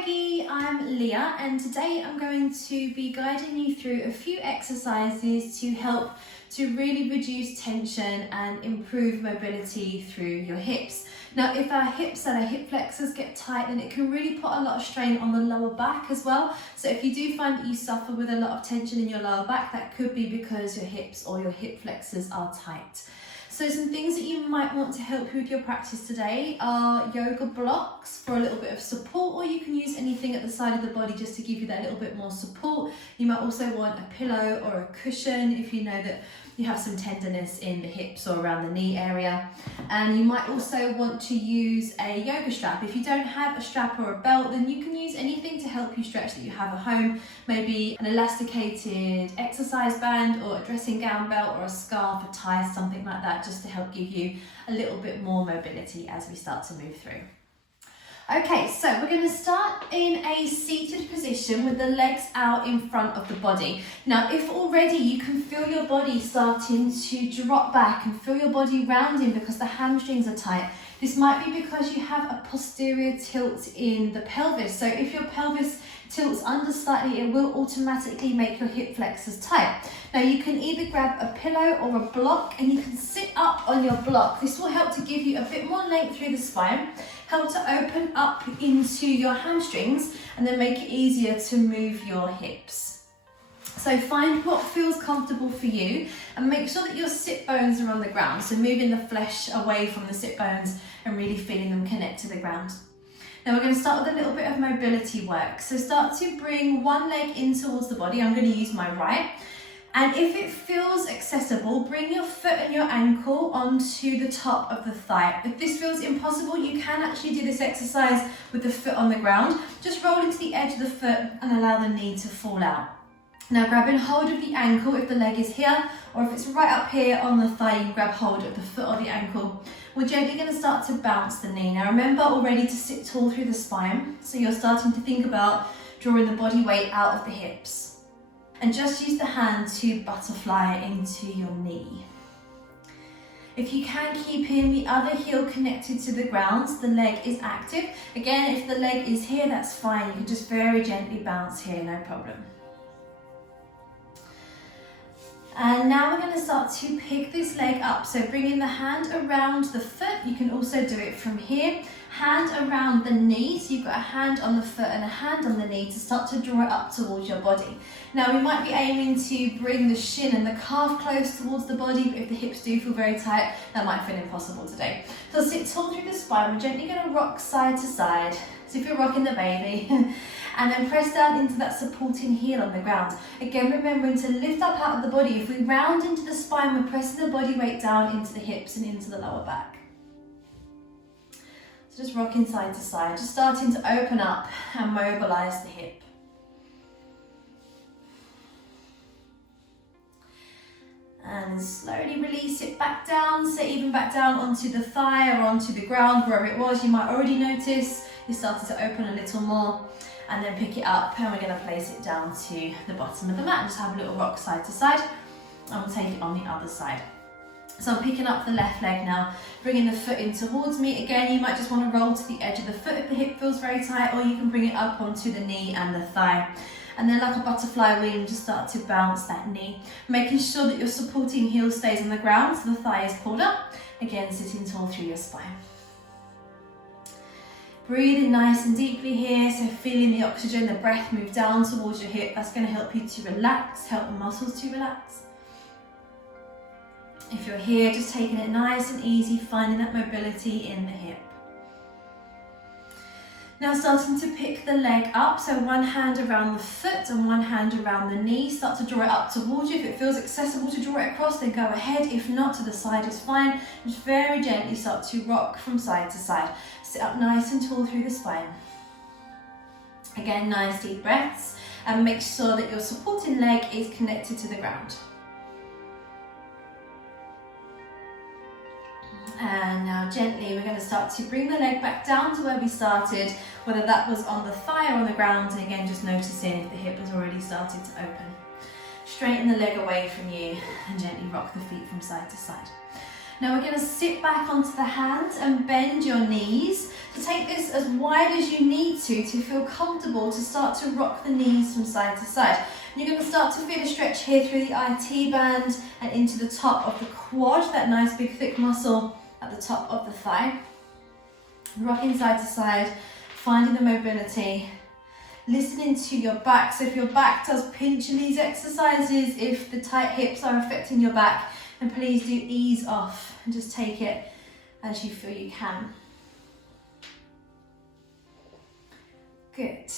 Hi, I'm Leah, and today I'm going to be guiding you through a few exercises to help to really reduce tension and improve mobility through your hips. Now, if our hips and our hip flexors get tight, then it can really put a lot of strain on the lower back as well. So if you do find that you suffer with a lot of tension in your lower back, that could be because your hips or your hip flexors are tight. So some things that you might want to help you with your practice today are yoga blocks for a little bit of support, or you can use anything at the side of the body just to give you that little bit more support. You might also want a pillow or a cushion if you know that you have some tenderness in the hips or around the knee area. And you might also want to use a yoga strap. If you don't have a strap or a belt, then you can use anything to help you stretch that you have at home. Maybe an elasticated exercise band or a dressing gown belt or a scarf, a tie, something like that, just to help give you a little bit more mobility as we start to move through. Okay, so we're going to start in a seated position with the legs out in front of the body. Now, if already you can feel your body starting to drop back and feel your body rounding because the hamstrings are tight, this might be because you have a posterior tilt in the pelvis. So if your pelvis tilts under slightly, it will automatically make your hip flexors tight. Now you can either grab a pillow or a block and you can sit up on your block. This will help to give you a bit more length through the spine, help to open up into your hamstrings, and then make it easier to move your hips. So find what feels comfortable for you and make sure that your sit bones are on the ground. So moving the flesh away from the sit bones and really feeling them connect to the ground. Now we're going to start with a little bit of mobility work. So start to bring one leg in towards the body. I'm going to use my right. And if it feels accessible, bring your foot and your ankle onto the top of the thigh. If this feels impossible, you can actually do this exercise with the foot on the ground. Just roll into the edge of the foot and allow the knee to fall out. Now grabbing hold of the ankle if the leg is here, or if it's right up here on the thigh, you can grab hold of the foot or the ankle. We're gently going to start to bounce the knee. Now remember already to sit tall through the spine, so you're starting to think about drawing the body weight out of the hips. And just use the hand to butterfly into your knee. If you can, keep in the other heel connected to the ground, the leg is active. Again, if the leg is here, that's fine. You can just very gently bounce here, no problem. And now we're going to start to pick this leg up. So bringing the hand around the foot, you can also do it from here. Hand around the knee, so you've got a hand on the foot and a hand on the knee to start to draw it up towards your body. Now we might be aiming to bring the shin and the calf close towards the body, but if the hips do feel very tight, that might feel impossible today. So sit tall through the spine. We're gently going to rock side to side, so if you're rocking the baby, and then press down into that supporting heel on the ground. Again, remembering to lift up out of the body. If we round into the spine, we're pressing the body weight down into the hips and into the lower back. So just rocking side to side, just starting to open up and mobilize the hip. And slowly release it back down, so even back down onto the thigh or onto the ground, wherever it was. You might already notice you started to open a little more, and then pick it up and we're going to place it down to the bottom of the mat. Just have a little rock side to side, and we'll take it on the other side. So I'm picking up the left leg now, bringing the foot in towards me. Again, you might just want to roll to the edge of the foot if the hip feels very tight, or you can bring it up onto the knee and the thigh. And then like a butterfly wing, just start to bounce that knee, making sure that your supporting heel stays on the ground, so the thigh is pulled up. Again, sitting tall through your spine. Breathing nice and deeply here, so feeling the oxygen, the breath move down towards your hip. That's going to help you to relax, help the muscles to relax. If you're here, just taking it nice and easy, finding that mobility in the hip. Now starting to pick the leg up, so one hand around the foot and one hand around the knee. Start to draw it up towards you. If it feels accessible to draw it across, then go ahead. If not, to the side is fine. Just very gently start to rock from side to side. Sit up nice and tall through the spine. Again, nice deep breaths, and make sure that your supporting leg is connected to the ground. And now gently we're going to start to bring the leg back down to where we started, whether that was on the thigh or on the ground, and again just noticing if the hip has already started to open. Straighten the leg away from you and gently rock the feet from side to side. Now we're going to sit back onto the hands and bend your knees. So take this as wide as you need to feel comfortable to start to rock the knees from side to side. And you're going to start to feel a stretch here through the IT band and into the top of the quad, that nice big thick muscle at the top of the thigh. Rocking side to side, finding the mobility, listening to your back. So if your back does pinch in these exercises, if the tight hips are affecting your back, then please do ease off and just take it as you feel you can. Good.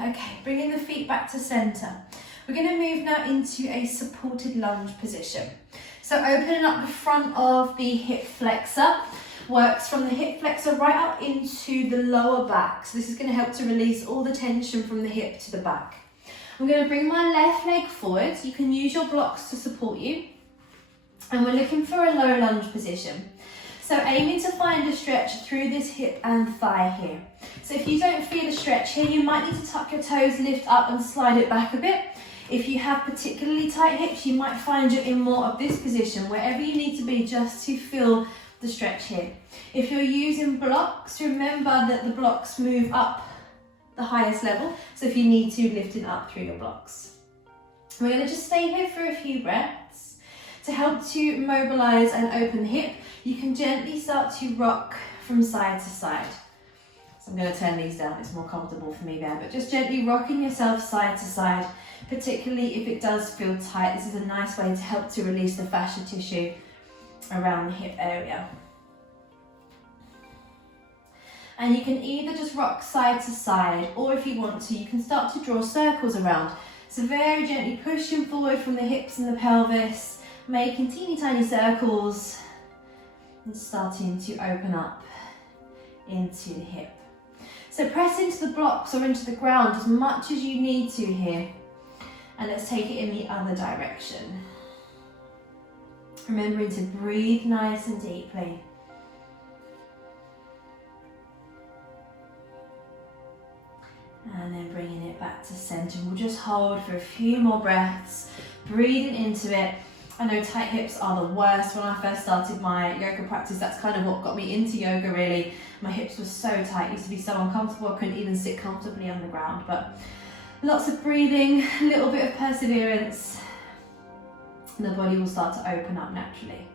Okay, bringing the feet back to center. We're going to move now into a supported lunge position. So opening up the front of the hip flexor, works from the hip flexor right up into the lower back. So this is going to help to release all the tension from the hip to the back. I'm going to bring my left leg forward. You can use your blocks to support you. And we're looking for a low lunge position. So aiming to find a stretch through this hip and thigh here. So if you don't feel a stretch here, you might need to tuck your toes, lift up and slide it back a bit. If you have particularly tight hips, you might find you're in more of this position, wherever you need to be just to feel the stretch here. If you're using blocks, remember that the blocks move up the highest level. So if you need to, lifting up through your blocks. We're going to just stay here for a few breaths. To help to mobilize and open the hip, you can gently start to rock from side to side. So I'm going to turn these down, it's more comfortable for me there, but just gently rocking yourself side to side, particularly if it does feel tight. This is a nice way to help to release the fascia tissue around the hip area. And you can either just rock side to side, or if you want to, you can start to draw circles around. So very gently pushing forward from the hips and the pelvis, making teeny tiny circles and starting to open up into the hip. So press into the blocks or into the ground as much as you need to here. And let's take it in the other direction. Remembering to breathe nice and deeply. And then bringing it back to center. We'll just hold for a few more breaths, breathing into it. I know tight hips are the worst. When I first started my yoga practice, that's kind of what got me into yoga really. My hips were so tight, it used to be so uncomfortable, I couldn't even sit comfortably on the ground. But lots of breathing, a little bit of perseverance, and the body will start to open up naturally.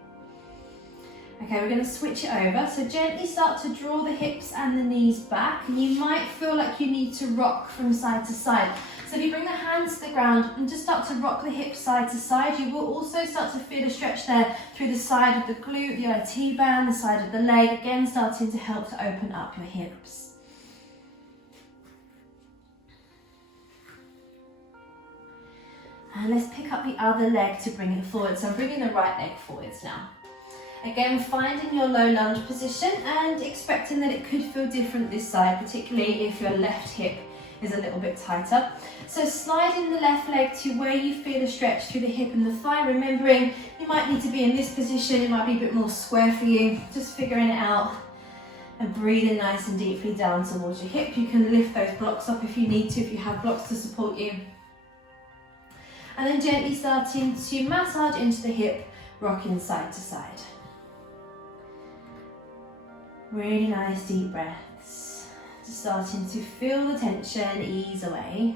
Okay, we're going to switch it over. So gently start to draw the hips and the knees back. And you might feel like you need to rock from side to side. So if you bring the hands to the ground and just start to rock the hips side to side, you will also start to feel a stretch there through the side of the glute, the IT band, the side of the leg, again starting to help to open up your hips. And let's pick up the other leg to bring it forward. So I'm bringing the right leg forwards now. Again, finding your low lunge position and expecting that it could feel different this side, particularly if your left hip is a little bit tighter. So sliding the left leg to where you feel a stretch through the hip and the thigh, remembering you might need to be in this position, it might be a bit more square for you, just figuring it out and breathing nice and deeply down towards your hip. You can lift those blocks up if you need to, if you have blocks to support you. And then gently starting to massage into the hip, rocking side to side. Really nice deep breaths. Just starting to feel the tension ease away.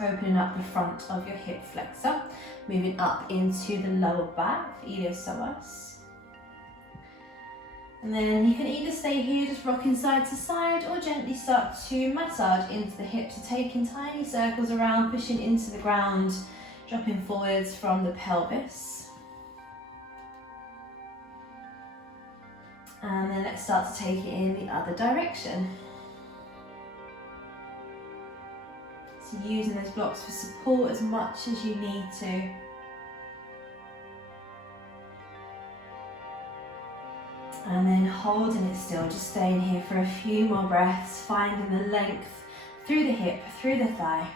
Opening up the front of your hip flexor, moving up into the lower back, iliopsoas. And then you can either stay here just rocking side to side or gently start to massage into the hips, so taking tiny circles around, pushing into the ground, dropping forwards from the pelvis. And then let's start to take it in the other direction. So using those blocks for support as much as you need to. And then holding it still, just staying here for a few more breaths, finding the length through the hip, through the thigh.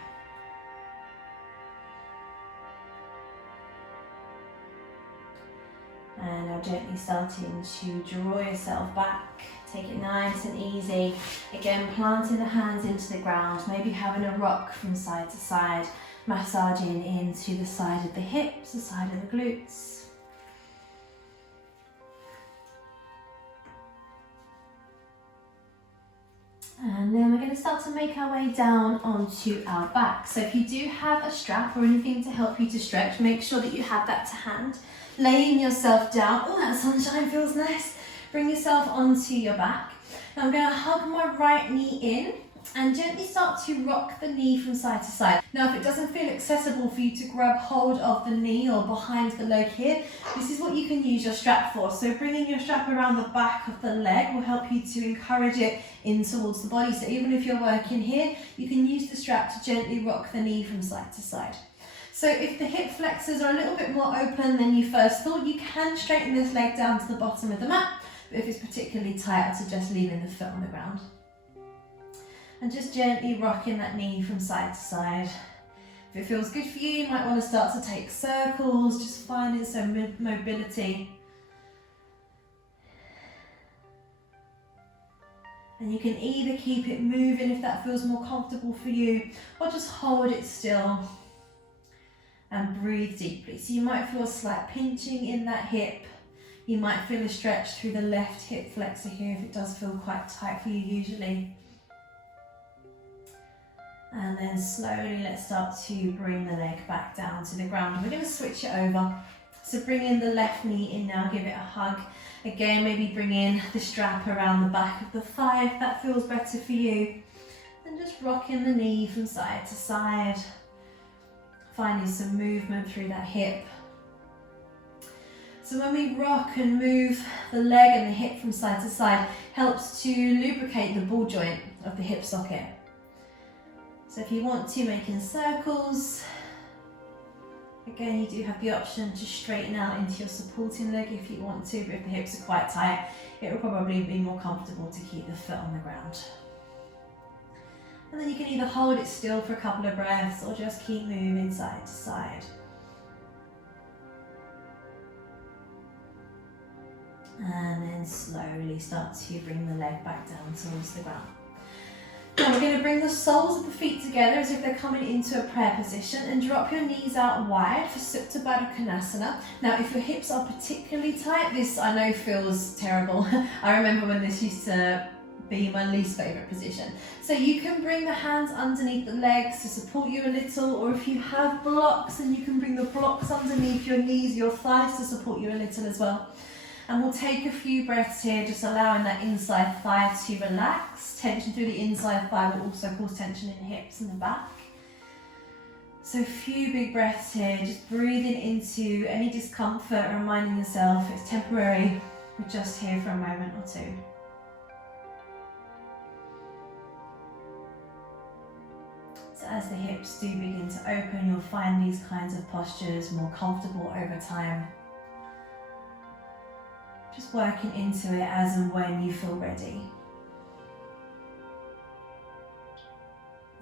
And now gently starting to draw yourself back, take it nice and easy. Again, planting the hands into the ground, maybe having a rock from side to side, massaging into the side of the hips, the side of the glutes. start to make our way down onto our back. So if you do have a strap or anything to help you to stretch, make sure that you have that to hand. Laying yourself down, oh that sunshine feels nice. Bring yourself onto your back. Now I'm going to hug my right knee in and gently start to rock the knee from side to side. Now if it doesn't feel accessible for you to grab hold of the knee or behind the leg here, this is what you can use your strap for. So bringing your strap around the back of the leg will help you to encourage it in towards the body. So even if you're working here, you can use the strap to gently rock the knee from side to side. So if the hip flexors are a little bit more open than you first thought, you can straighten this leg down to the bottom of the mat. But if it's particularly tight, I'd suggest leaving the foot on the ground. And just gently rocking that knee from side to side. If it feels good for you, you might want to start to take circles, just finding some mobility. And you can either keep it moving if that feels more comfortable for you, or just hold it still and breathe deeply. So you might feel a slight pinching in that hip. You might feel a stretch through the left hip flexor here if it does feel quite tight for you usually. And then slowly let's start to bring the leg back down to the ground. We're going to switch it over. So bring in the left knee in now, give it a hug. Again, maybe bring in the strap around the back of the thigh if that feels better for you. And just rocking the knee from side to side. Finding some movement through that hip. So when we rock and move the leg and the hip from side to side, helps to lubricate the ball joint of the hip socket. So if you want to, making circles. Again, you do have the option to straighten out into your supporting leg if you want to, but if the hips are quite tight, it will probably be more comfortable to keep the foot on the ground. And then you can either hold it still for a couple of breaths or just keep moving side to side. And then slowly start to bring the leg back down towards the ground. Now we're going to bring the soles of the feet together as if they're coming into a prayer position and drop your knees out wide for Supta Baddha Konasana. Now if your hips are particularly tight, this I know feels terrible. I remember when this used to be my least favourite position. So you can bring the hands underneath the legs to support you a little, or if you have blocks, and you can bring the blocks underneath your knees, your thighs to support you a little as well. And we'll take a few breaths here, just allowing that inside thigh to relax. Tension through the inside thigh will also cause tension in the hips and the back. So a few big breaths here, just breathing into any discomfort, reminding yourself it's temporary, we're just here for a moment or two. So as the hips do begin to open, you'll find these kinds of postures more comfortable over time. Just working into it as and when you feel ready.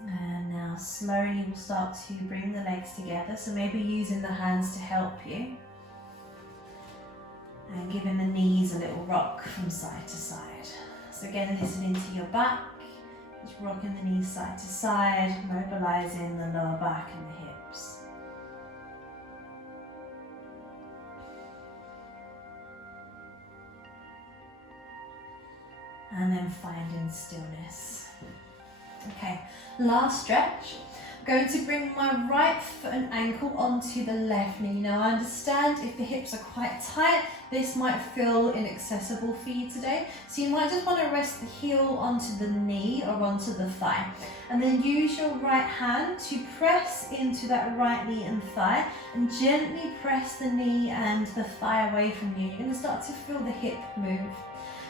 And now slowly we'll start to bring the legs together. So maybe using the hands to help you. And giving the knees a little rock from side to side. So again, listening to your back. Just rocking the knees side to side, mobilizing the lower back and the hips. And then finding stillness. Okay, last stretch. I'm going to bring my right foot and ankle onto the left knee. Now I understand if the hips are quite tight, this might feel inaccessible for you today. So you might just want to rest the heel onto the knee or onto the thigh. And then use your right hand to press into that right knee and thigh and gently press the knee and the thigh away from you. You're going to start to feel the hip move.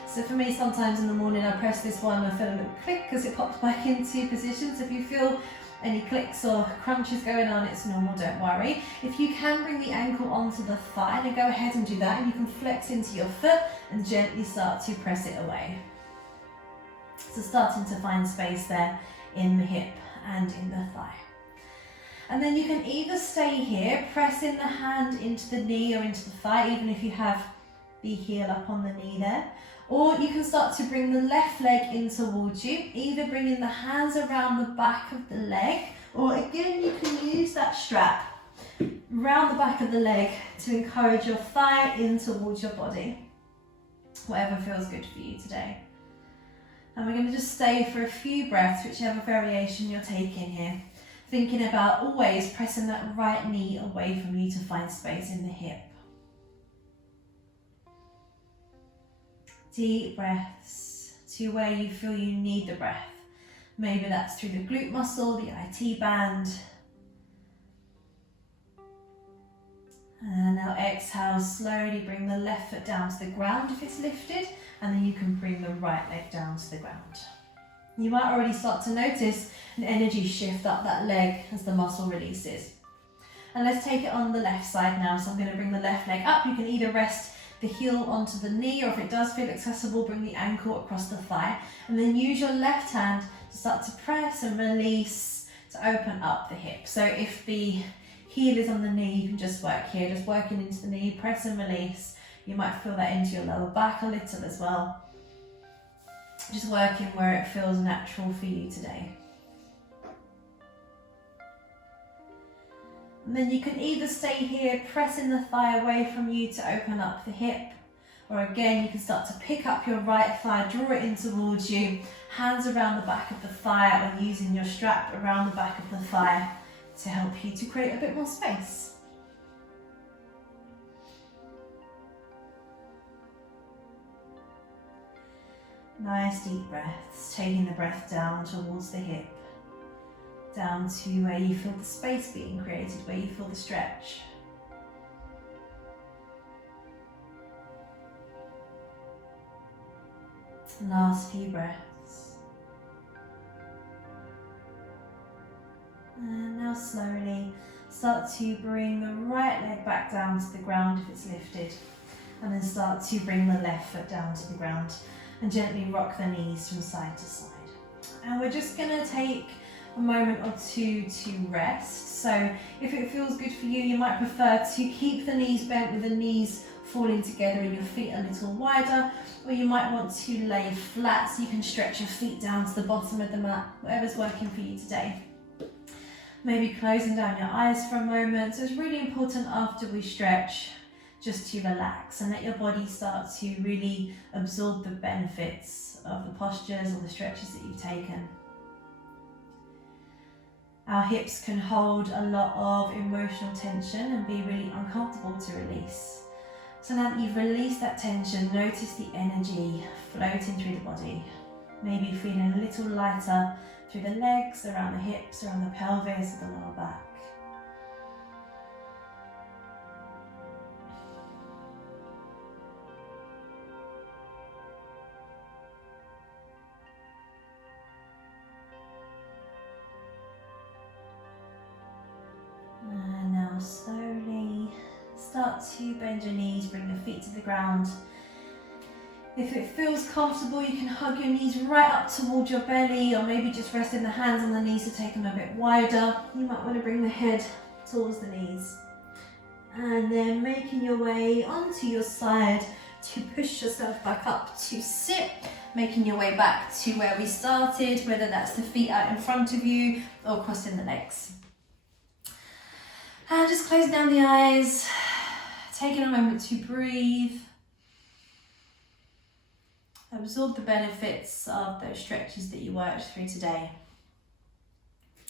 So for me, sometimes in the morning I press this one and I feel a little click because it pops back into position. So if you feel any clicks or crunches going on, it's normal, don't worry. If you can bring the ankle onto the thigh, then go ahead and do that, and you can flex into your foot and gently start to press it away. So starting to find space there in the hip and in the thigh. And then you can either stay here, pressing the hand into the knee or into the thigh, even if you have the heel up on the knee there. Or you can start to bring the left leg in towards you, either bringing the hands around the back of the leg, or again you can use that strap around the back of the leg to encourage your thigh in towards your body. Whatever feels good for you today. And we're going to just stay for a few breaths, whichever variation you're taking here. Thinking about always pressing that right knee away from you to find space in the hip. Deep breaths to where you feel you need the breath. Maybe that's through the glute muscle, the IT band. And now exhale, slowly bring the left foot down to the ground if it's lifted, and then you can bring the right leg down to the ground. You might already start to notice an energy shift up that leg as the muscle releases. And let's take it on the left side now. So I'm going to bring the left leg up. You can either rest the heel onto the knee, or if it does feel accessible, bring the ankle across the thigh. And then use your left hand to start to press and release to open up the hip. So if the heel is on the knee, you can just work here, just working into the knee, press and release. You might feel that into your lower back a little as well. Just working where it feels natural for you today. And then you can either stay here, pressing the thigh away from you to open up the hip, or again, you can start to pick up your right thigh, draw it in towards you, hands around the back of the thigh, or using your strap around the back of the thigh to help you to create a bit more space. Nice deep breaths, taking the breath down towards the hip, down to where you feel the space being created, where you feel the stretch. Last few breaths. And now slowly start to bring the right leg back down to the ground if it's lifted, and then start to bring the left foot down to the ground and gently rock the knees from side to side. And we're just going to take a moment or two to rest. So if it feels good for you, you might prefer to keep the knees bent with the knees falling together and your feet a little wider, or you might want to lay flat so you can stretch your feet down to the bottom of the mat, whatever's working for you today. Maybe closing down your eyes for a moment. So it's really important after we stretch just to relax and let your body start to really absorb the benefits of the postures or the stretches that you've taken. Our hips can hold a lot of emotional tension and be really uncomfortable to release. So now that you've released that tension, notice the energy floating through the body. Maybe feeling a little lighter through the legs, around the hips, around the pelvis, or the lower back. And now slowly start to bend your knees, bring your feet to the ground. If it feels comfortable, you can hug your knees right up towards your belly, or maybe just resting the hands on the knees to take them a bit wider. You might want to bring the head towards the knees. And then making your way onto your side to push yourself back up to sit, making your way back to where we started, whether that's the feet out in front of you or crossing the legs. And just closing down the eyes, taking a moment to breathe. Absorb the benefits of those stretches that you worked through today.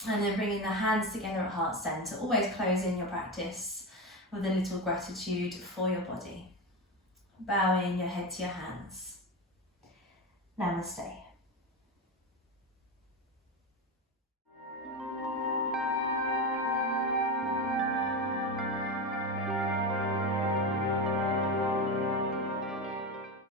And then bringing the hands together at heart center. Always closing your practice with a little gratitude for your body. Bowing your head to your hands. Namaste.